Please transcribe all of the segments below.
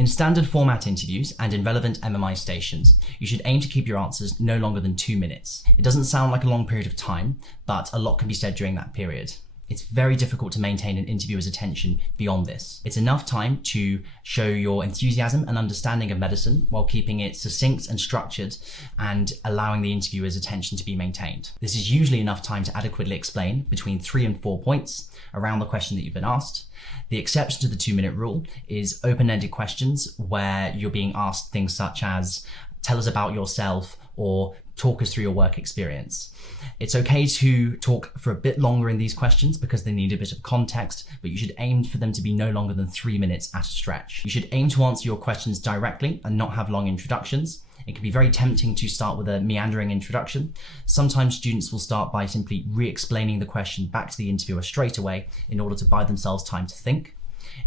In standard format interviews and in relevant MMI stations, you should aim to keep your answers no longer than 2 minutes. It doesn't sound like a long period of time, but a lot can be said during that period. It's very difficult to maintain an interviewer's attention beyond this. It's enough time to show your enthusiasm and understanding of medicine while keeping it succinct and structured and allowing the interviewer's attention to be maintained. This is usually enough time to adequately explain between 3 and 4 points around the question that you've been asked. The exception to the 2-minute rule is open-ended questions where you're being asked things such as, tell us about yourself, or talk us through your work experience. It's okay to talk for a bit longer in these questions because they need a bit of context, but you should aim for them to be no longer than 3 minutes at a stretch. You should aim to answer your questions directly and not have long introductions. It can be very tempting to start with a meandering introduction. Sometimes students will start by simply re-explaining the question back to the interviewer straight away in order to buy themselves time to think.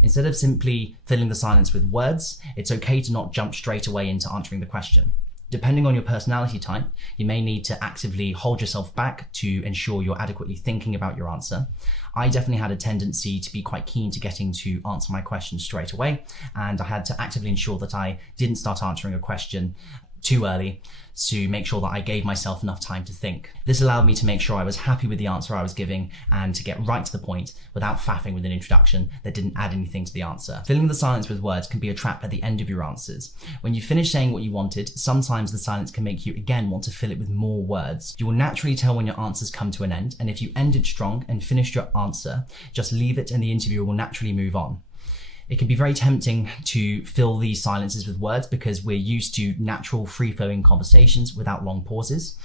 Instead of simply filling the silence with words, it's okay to not jump straight away into answering the question. Depending on your personality type, you may need to actively hold yourself back to ensure you're adequately thinking about your answer. I definitely had a tendency to be quite keen to getting to answer my question straight away, and I had to actively ensure that I didn't start answering a question too early to make sure that I gave myself enough time to think. This allowed me to make sure I was happy with the answer I was giving and to get right to the point without faffing with an introduction that didn't add anything to the answer. Filling the silence with words can be a trap at the end of your answers. When you finish saying what you wanted, sometimes the silence can make you again want to fill it with more words. You will naturally tell when your answers come to an end, and if you ended strong and finished your answer, just leave it and the interviewer will naturally move on. It can be very tempting to fill these silences with words because we're used to natural, free-flowing conversations without long pauses.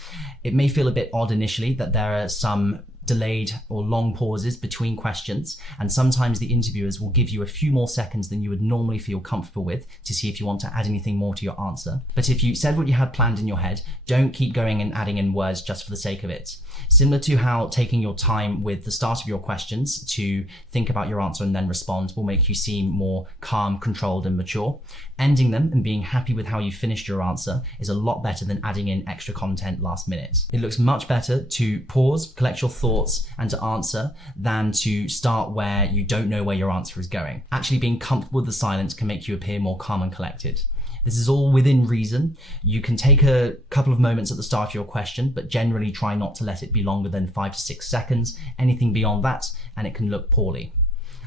It may feel a bit odd initially that there are some delayed or long pauses between questions, and sometimes the interviewers will give you a few more seconds than you would normally feel comfortable with to see if you want to add anything more to your answer. But if you said what you had planned in your head, don't keep going and adding in words just for the sake of it. Similar to how taking your time with the start of your questions to think about your answer and then respond will make you seem more calm, controlled, and mature, ending them and being happy with how you finished your answer is a lot better than adding in extra content last minute. It looks much better to pause, collect your thoughts, and to answer than to start where you don't know where your answer is going. Actually being comfortable with the silence can make you appear more calm and collected. This is all within reason. You can take a couple of moments at the start of your question, but generally try not to let it be longer than 5 to 6 seconds. Anything beyond that, and it can look poorly.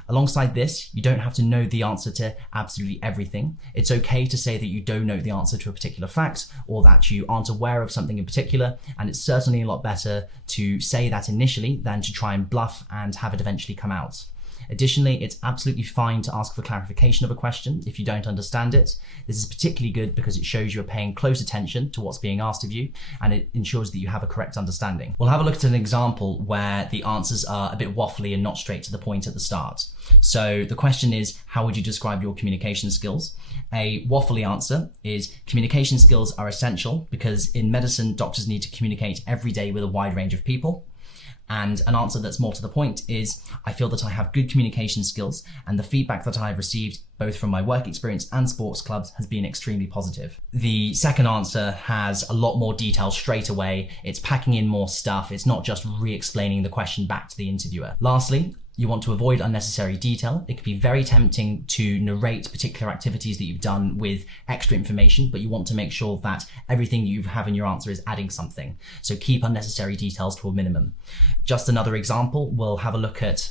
Alongside this, you don't have to know the answer to absolutely everything. It's okay to say that you don't know the answer to a particular fact or that you aren't aware of something in particular, and it's certainly a lot better to say that initially than to try and bluff and have it eventually come out. Additionally, it's absolutely fine to ask for clarification of a question if you don't understand it. This is particularly good because it shows you're paying close attention to what's being asked of you, and it ensures that you have a correct understanding. We'll have a look at an example where the answers are a bit waffly and not straight to the point at the start. So the question is, how would you describe your communication skills? A waffly answer is, communication skills are essential because in medicine, doctors need to communicate every day with a wide range of people. And an answer that's more to the point is, I feel that I have good communication skills and the feedback that I've received both from my work experience and sports clubs has been extremely positive. The second answer has a lot more detail straight away. It's packing in more stuff. It's not just re-explaining the question back to the interviewer. Lastly, you want to avoid unnecessary detail. It can be very tempting to narrate particular activities that you've done with extra information, but you want to make sure that everything you have in your answer is adding something. So keep unnecessary details to a minimum. Just another example, we'll have a look at,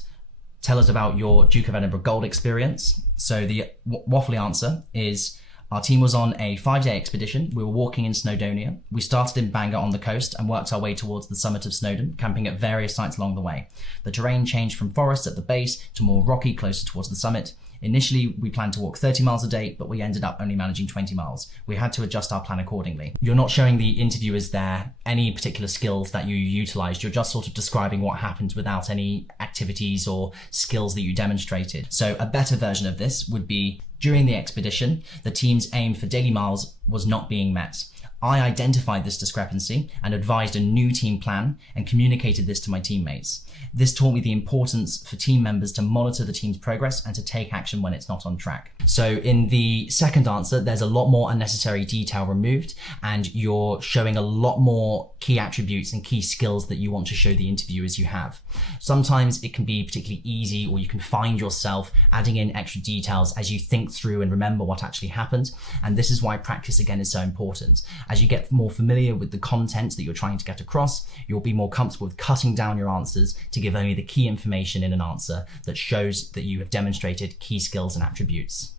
tell us about your Duke of Edinburgh Gold experience. So the waffly answer is, our team was on a 5-day expedition. We were walking in Snowdonia. We started in Bangor on the coast and worked our way towards the summit of Snowdon, camping at various sites along the way. The terrain changed from forest at the base to more rocky closer towards the summit. Initially, we planned to walk 30 miles a day, but we ended up only managing 20 miles. We had to adjust our plan accordingly. You're not showing the interviewers there any particular skills that you utilized. You're just sort of describing what happened without any activities or skills that you demonstrated. So a better version of this would be, during the expedition, the team's aim for daily miles was not being met. I identified this discrepancy and advised a new team plan and communicated this to my teammates. This taught me the importance for team members to monitor the team's progress and to take action when it's not on track. So in the second answer, there's a lot more unnecessary detail removed, and you're showing a lot more key attributes and key skills that you want to show the interviewers you have. Sometimes it can be particularly easy, or you can find yourself adding in extra details as you think through and remember what actually happened. And this is why practice again is so important. As you get more familiar with the content that you're trying to get across, you'll be more comfortable with cutting down your answers to give only the key information in an answer that shows that you have demonstrated key skills and attributes.